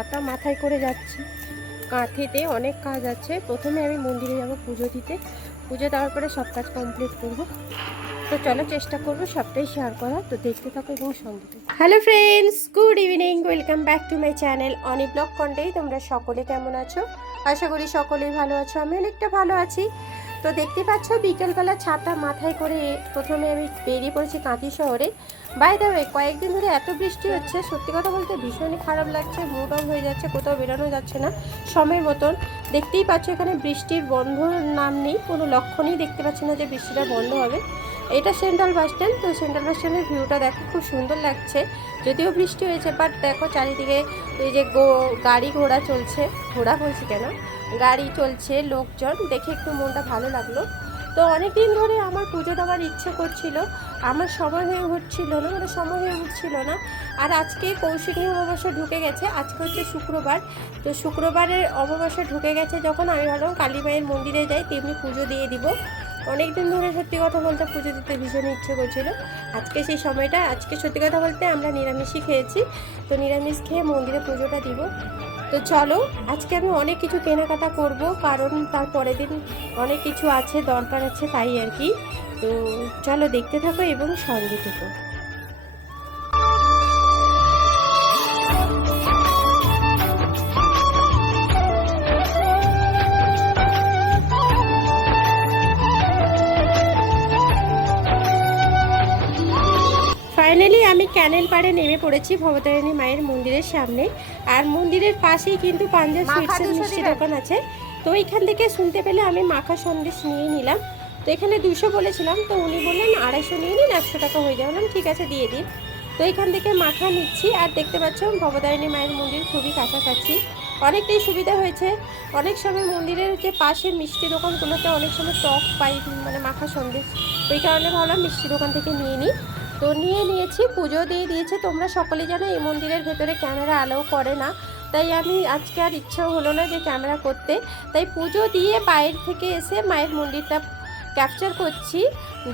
ছাতা মাথায় করে যাচ্ছি। কাঁথিতে অনেক কাজ আছে। প্রথমে আমি মন্দিরে যাব পুজো দিতে। পুজো দেওয়ার পরে সব কাজ কমপ্লিট করব। তো চলো চেষ্টা করব সবটাই শেয়ার করার। তো দেখতে থাকো এবং সঙ্গে hello friends good evening welcome back to my channel Oni blog কন্টেই তোমরা সকলে কেমন আছো? আশা করি সকলেই ভালো আছো, আমি অনেকটা ভালো আছি। তো দেখতে পাচ্ছ বিকেলবেলা ছাতা মাথায় করে প্রথমে আমি বেরিয়ে পড়েছি কাঁথি শহরে। বাই দ্য ওয়ে কয়েকদিন ধরে এত বৃষ্টি হচ্ছে, সত্যি কথা বলতে ভীষণই খারাপ লাগছে মুড হয়ে যাচ্ছে, কোথাও বেরোনো যাচ্ছে না। সময় মতন। দেখতেই পাচ্ছ এখানে বৃষ্টির বন্ধ নাম নেই, কোনো লক্ষণই দেখতে পাচ্ছি না যে বৃষ্টিটা বন্ধ হবে। এটা সেন্ট্রাল বাস স্ট্যান্ড তো সেন্ট্রাল বাস স্ট্যান্ডের ভিউটা দেখো, খুব সুন্দর লাগছে। যদিও বৃষ্টি হয়েছে বাট দেখো চারিদিকে এই যে গো- গাড়ি ঘোড়া চলছে। ঘোড়া বলছি কেন? গাড়ি চলছে, লোকজন। দেখে একটু মনটা ভালো লাগল। তো অনেক দিন ধরে আমার পুজো দেওয়ার ইচ্ছে করছিল আমার সময় হয়ে উঠছিল না মানে সময় হয়ে উঠছিল না। আর আজকে কৌশিকী অমাবস্যা ঢুকে গেছে, আজকে হচ্ছে শুক্রবার। তো শুক্রবারের অমাবস্যা ঢুকে গেছে যখন আমি ভাবলাম কালী মায়ের মন্দিরে যাই, তেমনি পুজো দিয়ে দিব। অনেক দিন ধরে সত্যি কথা বলতে পুজো দিতে ভীষণ ইচ্ছে করছিল। আজকে সেই সময়টা, আজকে সত্যি কথা বলতে আমরা নিরামিষই খেয়েছি। তো নিরামিষ খেয়ে মন্দিরে পুজোটা দিব। তো চলো, আজকে আমি অনেক কিছু কেনাকাটা করব, কারণ তার পরের দিন অনেক কিছু আছে, দরকার আছে তাই আর কি। তো চলো দেখতে থাকো এবং সঙ্গে থেকো। ফাইনালি আমি ক্যানেল পাড়ে নেমে পড়েছি ভবতারিণী মায়ের মন্দিরের সামনে। আর মন্দিরের পাশেই কিন্তু পাঞ্জাব সুইটসের মিষ্টি দোকান আছে। তো এইখান থেকে শুনতে পেলে আমি মাখা সন্দেশ নিয়ে নিলাম। তো এখানে দুশো বলেছিলাম, তো উনি বললেন আড়াইশো নিয়ে নিন, একশো টাকা হয়ে যাবে। বললাম, ঠিক আছে, দিয়ে দিন। তো এখান থেকে মাথা নিচ্ছি, আর দেখতে পাচ্ছ ভবতারিণী মায়ের মন্দির খুবই কাছাকাছি। অনেকটাই সুবিধা হয়েছে। অনেক সময় মন্দিরের যে পাশে মিষ্টি দোকানগুলোতে অনেক সময় টক পাই মানে মাখা সন্দেশ, ওই কারণে ভাবলাম মিষ্টি দোকান থেকে নিয়ে নিই। তো নিয়ে নিয়েছি, পুজো দিয়ে দিয়েছে। তোমরা সকলেই জানো এই মন্দিরের ভেতরে ক্যামেরা অ্যালাউ করে না। তাই আমি আজকে আর ইচ্ছেও হলো না যে ক্যামেরা করতে। তাই পুজো দিয়ে বাইরে থেকে এসে মায়ের মন্দিরটা ক্যাপচার করছি।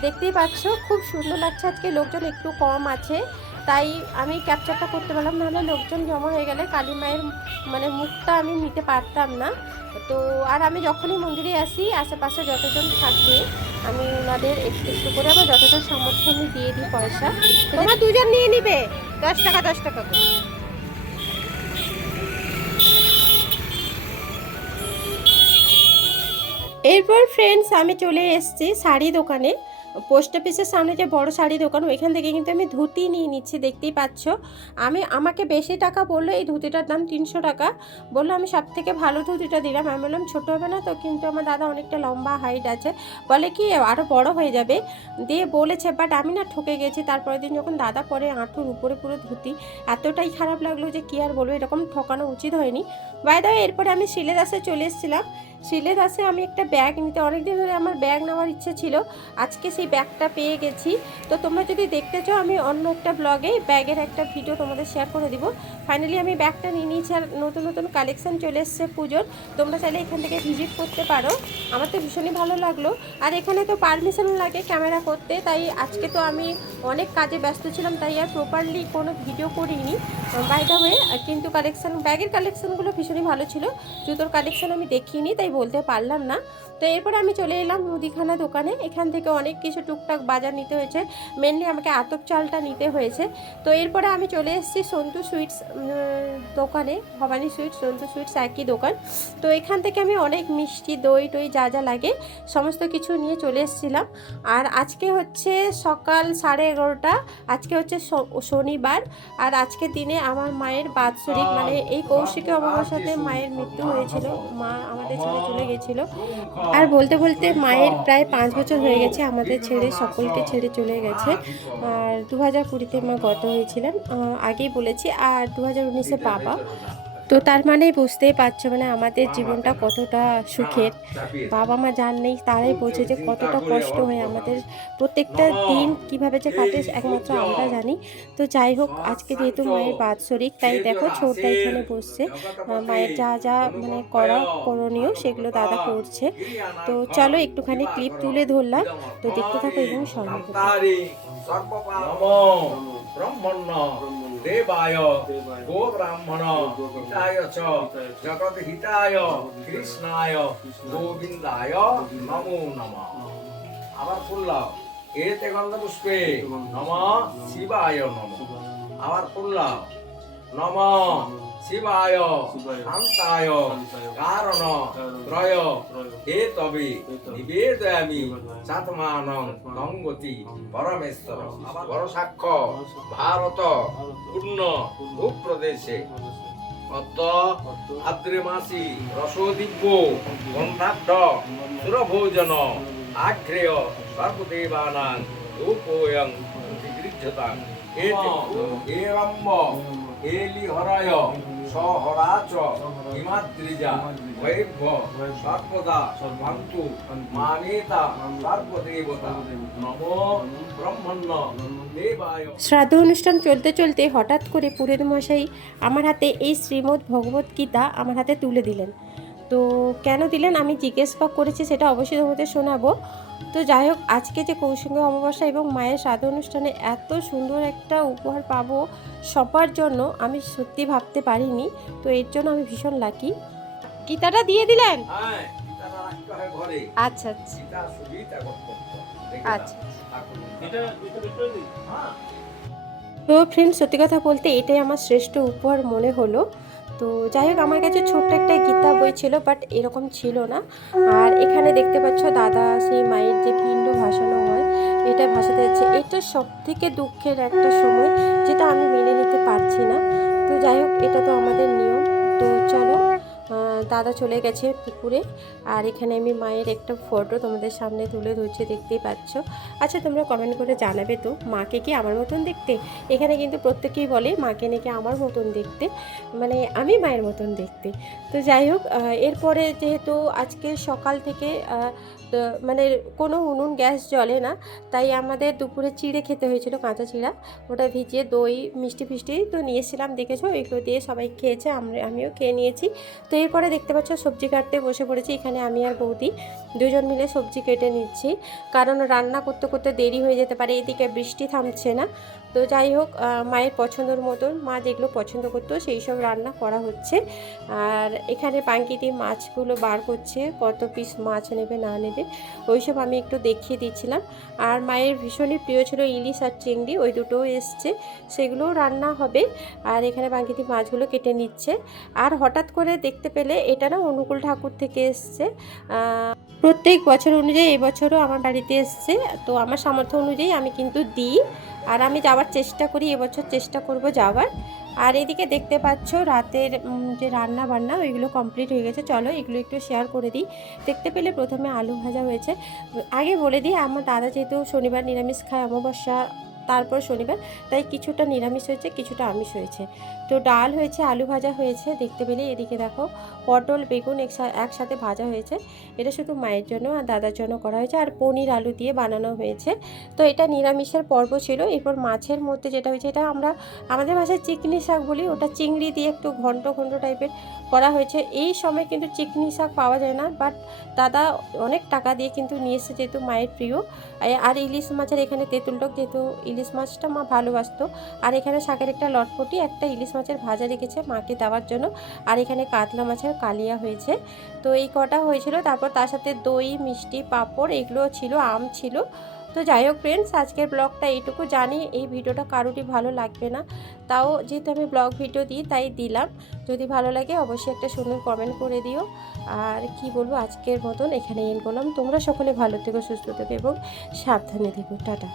দেখতেই পাচ্ছ, খুব সুন্দর লাগছে আজকে, লোকজন একটু কম আছে। তাই আমি ক্যাপচারটা করতে পারলাম, নাহলে লোকজন জমা হয়ে গেলে কালী মায়ের মানে মুখটা আমি নিতে পারতাম না। তো আর আমি যখনই মন্দিরে আসি, আশেপাশে যতজন থাকে, আমি ওনাদের একটু একটু করে আবার যতটা সামর্থ্য আমি দিয়ে দিই পয়সা। তোমরা দুজন নিয়ে নিবে, দশ টাকা দশ টাকা করে। এরপর ফ্রেন্ডস আমি চলে এসেছি শাড়ি দোকানে। পোস্ট অফিসের সামনে যে বড় শাড়ি দোকান, ওইখান থেকে কিন্তু আমি ধুতি নিয়ে নিচ্ছি, দেখতেই পাচ্ছ। আমি, আমাকে বেশি টাকা বলল এই ধুতিটার দাম তিনশো টাকা। বলল, আমি সব থেকে ভালো ধুতিটা দিলাম। আমি বললাম, ছোটো হবে না তো, কিন্তু আমার দাদা অনেকটা লম্বা হাইট আছে। বলে, কি আরও বড় হয়ে যাবে? দিয়ে বলেছে বাট আমি না ঠকে গেছি। তারপরের দিন যখন দাদা পরে আঁটুর উপরে পুরো ধুতি, এতটাই খারাপ লাগল যে কী আর বলব, এরকম ঠকানো উচিত হয়নি। বাইরে এরপরে আমি শিলেদাসে চলে এসেছিলাম। শিলেদাসে আমি একটা ব্যাগ নিতে, অনেকদিন ধরে আমার ব্যাগ নেওয়ার ইচ্ছে ছিল। আজকে সেই ব্যাগটা পেয়ে গেছি। তো তোমরা যদি দেখতে চাও, আমি অন্য একটা ব্লগে ব্যাগের একটা ভিডিও তোমাদের শেয়ার করে দিব। ফাইনালি আমি ব্যাগটা নিয়ে নিয়েছি আর নতুন নতুন কালেকশন চলে এসছে পুজোর। তোমরা চাইলে এখান থেকে ভিজিট করতে পারো। আমার তো ভীষণই ভালো লাগল। আর এখানে তো পারমিশন লাগে ক্যামেরা করতে, তাই আজকে তো আমি অনেক কাজে ব্যস্ত ছিলাম, তাই আর প্রপারলি কোনো ভিডিও করিনি। বাইরে হয়ে কিন্তু কালেকশন ব্যাগের কালেকশনগুলো ভীষণই ভালো ছিল। জুতোর কালেকশন আমি দেখিনি, তাই বলতে পারলাম না। তো এরপরে আমি চলে এলাম মুদিখানা দোকানে। এখান থেকে অনেক কিছু টুকটাক বাজার নিতে হয়েছে। মেনলি আমাকে আতপ চালটা নিতে হয়েছে। তো এরপরে আমি চলে এসেছি সন্তু সুইটস দোকানে, ভবানী সুইটস, সন্তু সুইটস একই দোকান। তো এখান থেকে আমি অনেক মিষ্টি, দই টই যা যা লাগে, সমস্ত কিছু নিয়ে চলে এসেছিলাম। আর আজকে হচ্ছে সকাল সাড়ে এগারোটা, আজকে হচ্ছে শনিবার। আর আজকের দিনে আমার মায়ের বাৎসরিক মানে এই কৌশিকী অমাবস্যাতে মায়ের মৃত্যু হয়েছিল। মা আমাদের ছেড়ে চলে গেছিল। আর বলতে বলতে মায়ের প্রায় পাঁচ বছর হয়ে গেছে আমাদের ছেড়ে, সকলকে ছেড়ে চলে গেছে। আর দু হাজার কুড়িতে মা গত হয়েছিলেন আগেই বলেছি। আর দু হাজার উনিশে বাবা তো তার মানে বুঝতেই পারছ মানে আমাদের জীবনটা কতটা সুখের। বাবা মা জান নেই, তারাই বোঝে যে কতটা কষ্ট হয় আমাদের। প্রত্যেকটা দিন কীভাবে যে কাটে, একমাত্র আমরা জানি। তো যাই হোক, আজকে যেহেতু মায়ের বাৎসরিক, তাই দেখো ছোটটা এখানে বসছে। মায়ের যা যা মানে করা করণীয়, সেগুলো দাদা করছে। তো চলো একটুখানি ক্লিপ তুলে ধরলাম। তো দেখতে থাকো এবং নমো ব্রহ্মণ্য। দেবায় গো ব্রাহ্মণ হিতায় চ হিতায় জগৎ হিতায় কৃষ্ণায় গোবিন্দায় নমো নমঃ। আবার পড়লাম এতে গন্ধ পুষ্পে নম শিবায় নম। আবার পড়লাম নম। হে তবে হে তবে নিবেদয়ামি নিবেদয়ামি সাতমানং গঙ্গতি পরমেশ্বর সাক্ষ্য ভারত পূর্ণ ভূপ্রদেশে অত আদ্রেমাসি রসোদিব্য গন্ধাঢ্য সুরভোজন আঘ্রেয় সর্বদেবানাং রূপোয়ং গৃহ্যতাং এরম্ব এলিহরায় সহরাচ হিমাদ্রিজা বৈভ্য সর্বদা সর্বান্তু মানেতা সর্বদেবতা নমো ব্রহ্মণ্য শ্রাদ্ধ অনুষ্ঠান চলতে চলতে হঠাৎ করে পুরোহিত মশাই আমার হাতে এই শ্রীমদ্ ভগবত গীতা আমার হাতে তুলে দিলেন। তো কেন দিলেন আমি জিজ্ঞেস করেছি সেটা অবশ্যই তোমাদের শোনাবো। তো যাই হোক আজকে যে কৌশঙ্গ অমাবস্যা এবং মায়ের শ্রাদ্ধ অনুষ্ঠানে এত সুন্দর একটা উপহার পাবো সবার জন্য আমি সত্যি ভাবতে পারিনি। তো এর জন্য আমি ভীষণ লাকি গীতাটা দিয়ে দিলেন? হ্যাঁ গীতাটা রাখতে ঘরে। আচ্ছা আচ্ছা। আচ্ছা দিই হ্যাঁ। তো ফ্রেন্ড সত্যি কথা বলতে এটাই আমার শ্রেষ্ঠ উপহার মনে হলো। তো যাই হোক, আমার কাছে ছোট্ট একটা গীতা বই ছিল বাট এরকম ছিল না। আর এখানে দেখতে পাচ্ছ দাদা, সেই মায়ের যে পিণ্ড ভাসানো হয়, এটা ভাসাতে যাচ্ছে। এটা সব থেকে দুঃখের একটা সময়, যেটা আমি মেনে নিতে পারছি না। তো যাই হোক, এটা তো আমাদের নিয়ম। তো চলো দাদা চলে গেছে পুকুরে। আর এখানে আমি মায়ের একটা ফটো তোমাদের সামনে তুলে ধরছি, দেখতেই পাচ্ছ। আচ্ছা তোমরা কমেন্ট করে জানাবে তো, মাকে কি আমার মতন দেখতে? এখানে কিন্তু প্রত্যেকেই বলে, মাকে নাকি আমার মতন দেখতে? মানে আমি মায়ের মতন দেখতে। তো যাই হোক এরপরে যেহেতু আজকে সকাল থেকে মানে কোনো উনুন গ্যাস জ্বলে না। তাই আমাদের দুপুরে চিড়ে খেতে হয়েছিল কাঁচা চিড়া। ওটা ভিজিয়ে দই, মিষ্টি ফিষ্টি তো নিয়েছিলাম, দেখেছ? এগুলো দিয়ে সবাই খেয়েছে, আমরা, আমিও খেয়ে নিয়েছি। তো এরপরে দেখতে পাচ্ছ, সবজি কাটতে বসে পড়েছি, এখানে আমি আর বৌদি। দুজন মিলে সবজি কেটে নিচ্ছি। কারণ রান্না করতে করতে দেরি হয়ে যেতে পারে, এদিকে বৃষ্টি থামছে না। তো যাই হোক মায়ের পছন্দর মতন মা যেগুলো পছন্দ করতো সেই সব রান্না করা হচ্ছে। আর এখানে পাঙ্কিটি মাছগুলো বার করছে, কত পিস মাছ নেবে না নেবে, ওইসব আমি একটু দেখিয়ে দিচ্ছিলাম আর মায়ের ভীষণই প্রিয় ছিল ইলিশ আর চিংড়ি, ওই দুটো এসছে, সেগুলোও রান্না হবে। আর এখানে পাঙ্কিটি মাছগুলো কেটে নিচ্ছে। আর হঠাৎ করে দেখতে পেলে এটা না অনুকূল ঠাকুর থেকে এসছে। প্রত্যেক বছর অনুযায়ী এবছরও আমার বাড়িতে এসছে। তো আমার সামর্থ্য অনুযায়ী আমি কিন্তু দিই। আর আমি যাওয়ার চেষ্টা করি, এবছর চেষ্টা করব যাওয়ার। আর এদিকে দেখতে পাচ্ছ রাতের যে রান্না বান্না ওইগুলো কমপ্লিট হয়ে গেছে। চলো এগুলো একটু শেয়ার করে দিই। দেখতে পেলে প্রথমে আলু ভাজা হয়েছে। আগে বলে দিই, আমার দাদা যেহেতু শনিবার নিরামিষ খায়, অমাবস্যা তারপর শনিবার, তাই কিছুটা নিরামিষ হয়েছে, কিছুটা আমিষ হয়েছে। তো ডাল হয়েছে, আলু ভাজা হয়েছে, দেখতে পেলে এদিকে দেখো পটল, বেগুন একসা- একসাথে ভাজা হয়েছে। এটা শুধু মায়ের জন্য আর দাদার জন্য করা হয়েছে। আর পনির আলু দিয়ে বানানো হয়েছে। তো এটা নিরামিষের পর্ব ছিল। এরপর মাছের মধ্যে যেটা হয়েছে, এটা আমরা আমাদের ভাষায় চিকনি শাক বলি, ওটা চিংড়ি দিয়ে একটু ঘন্ট ঘন্ট টাইপের করা হয়েছে। এই সময় কিন্তু চিকনি শাক পাওয়া যায় না, বাট দাদা অনেক টাকা দিয়ে কিন্তু নিয়ে এসেছে, যেহেতু মায়ের প্রিয়। আর ইলিশ মাছের এখানে তেঁতুল টক যেহেতু ইলিশ মাছটা মা ভালোবাসতো। আর এখানে শাকের একটা লটপটি, একটা ইলিশ মাছের ভাজা রেখেছে মাকে দেওয়ার জন্য। আর এখানে কাতলা মাছের কালিয়া হয়েছে। তো এই কটা হয়েছিল, তারপর তার সাথে দই, মিষ্টি, পাঁপড় এগুলো ছিল, আম ছিল। তো যাই হোক ফ্রেন্ডস আজকের ব্লগটা এইটুকু জানি। এই ভিডিওটা কারোরই ভালো লাগবে না। তাও যেহেতু আমি ব্লগ ভিডিও দিই, তাই দিলাম। যদি ভালো লাগে অবশ্যই একটা সুন্দর কমেন্ট করে দিও। আর কি বলব, আজকের মতন এখানে এন করলাম। তোমরা সকলে ভালো থেকো, সুস্থ থেকো এবং সাবধানে থেকো। টাটা।